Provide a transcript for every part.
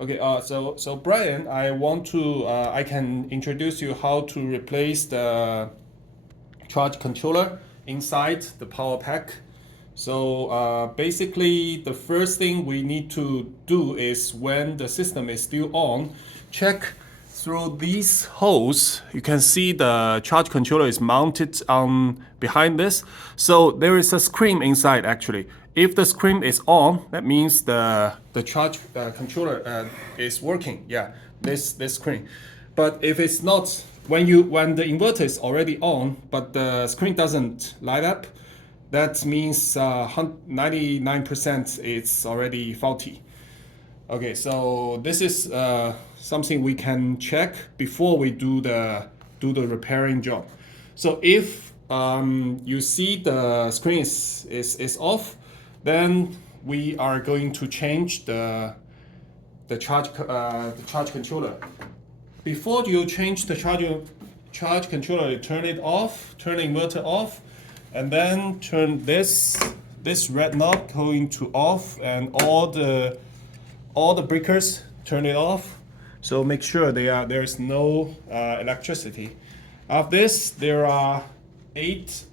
Okay, so Brian, I can introduce you how to replace the charge controller inside the PowerPak. So basically, the first thing we need to do is when the system is still on, check through these holes. You can see the charge controller is mounted on behind this. So there is a screen inside actually. If the screen is on, that means the charge controller is working. Yeah, this screen. But if it's not, when the inverter is already on, but the screen doesn't light up, that means 99% it's already faulty. Okay, so this is something we can check before we do the repairing job. So if you see the screen is off, then we are going to change the charge controller. Before you change the charge controller, you turn it off, turn the inverter off, and then turn this red knob going to off, and all the breakers turn it off. So make sure there's no electricity. Of this, there are each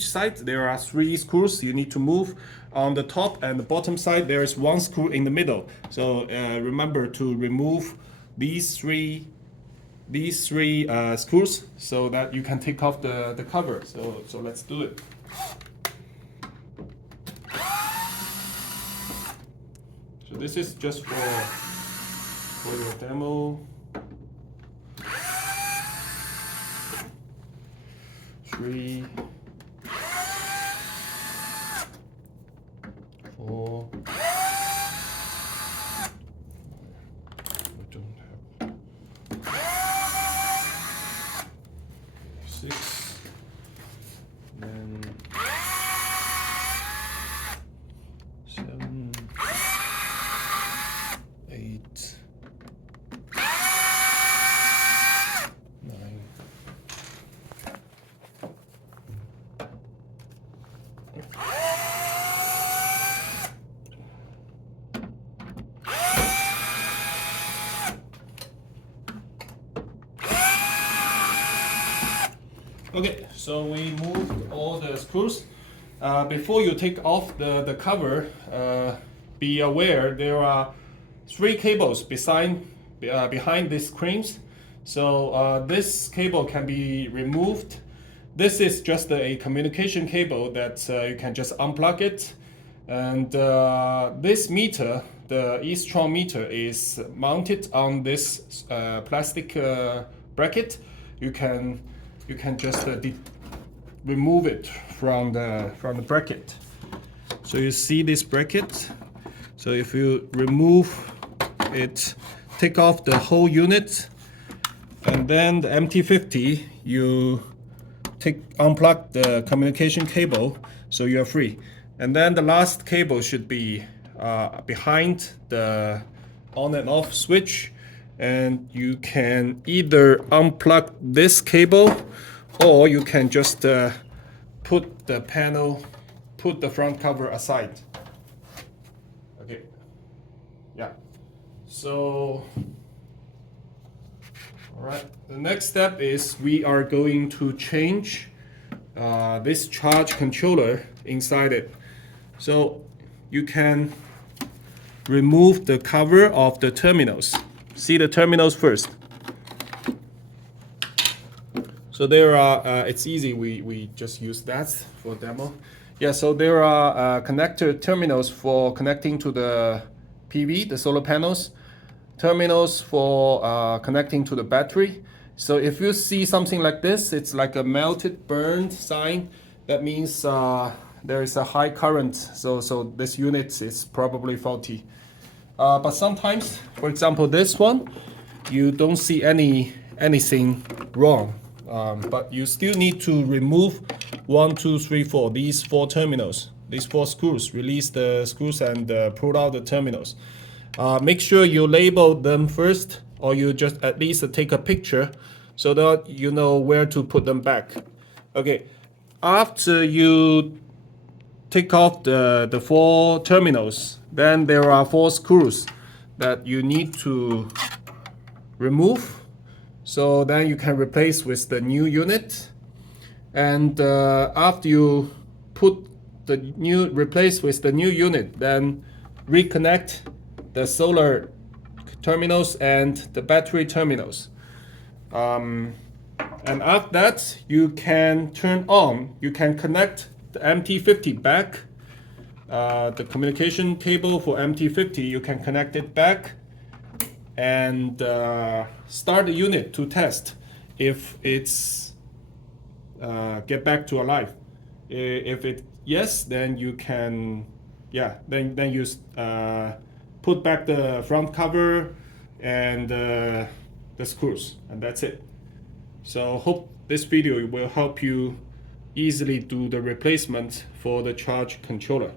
side there are 3 screws you need to move. On the top and the bottom side there is 1 screw in the middle. So remember to remove these three screws so that you can take off the cover. So let's do it. So this is just for your demo. 3, 4. We don't have 6. Then 7, 8, 9. Okay, so we moved all the screws. Before you take off the cover, be aware there are 3 cables behind these screens. So this cable can be removed. This is just a communication cable that you can just unplug it. And this meter, the E-Strong meter, is mounted on this plastic bracket. You can just remove it from the bracket. So you see this bracket. So if you remove it, take off the whole unit, and then the MT50, you unplug the communication cable, so you're free. And then the last cable should be behind the on and off switch, and you can either unplug this cable, or you can just put the front cover aside. Okay, yeah. So, all right. The next step is we are going to change this charge controller inside it. So you can remove the cover of the terminals. See the terminals first. So there are, it's easy, we just use that for demo. Yeah, so there are connector terminals for connecting to the PV, the solar panels, terminals for connecting to the battery. So if you see something like this, it's like a melted, burned sign. That means there is a high current, so this unit is probably faulty. But sometimes, for example, this one, you don't see anything wrong. But you still need to remove 1, 2, 3, 4, these 4 terminals, these 4 screws. Release the screws and pull out the terminals. Make sure you label them first, or you just at least take a picture so that you know where to put them back. Okay, after you take off the 4 terminals, then there are 4 screws. that you need to remove. So then you can replace with the new unit. And after you replace with the new unit, then reconnect the solar terminals and the battery terminals. And after that, you can connect the MT50 back. The communication cable for MT50, you can connect it back and start the unit to test if it's get back to alive. If it yes, then you can then you put back the front cover and the screws, and that's it. So hope this video will help you easily do the replacement for the charge controller.